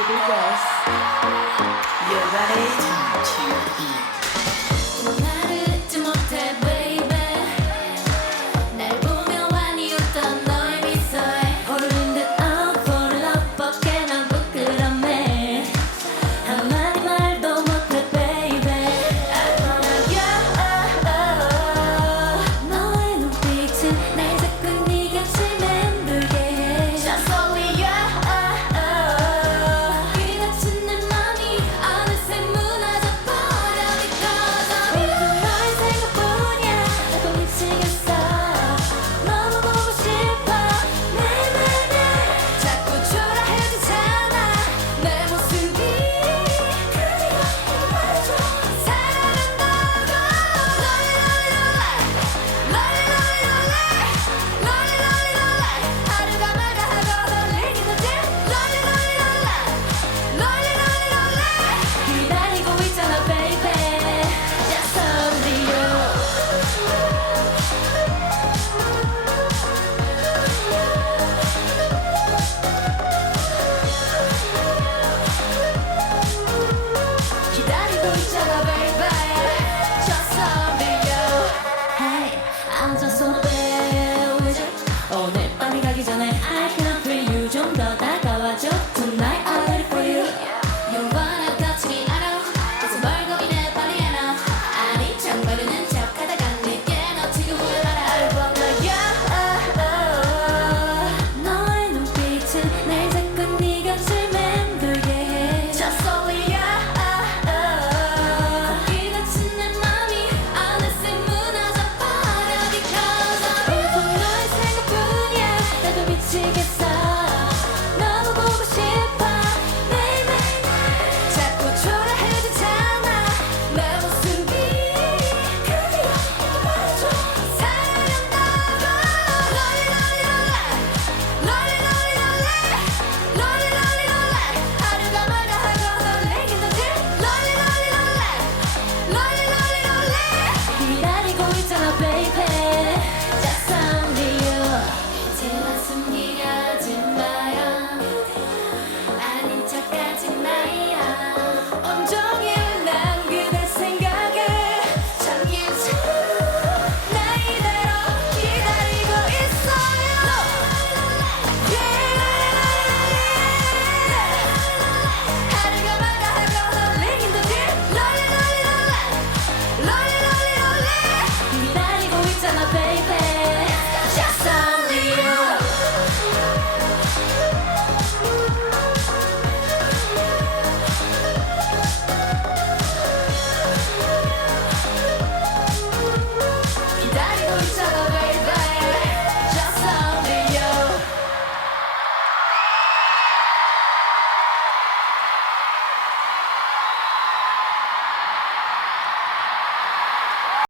to do this, You're ready to eat.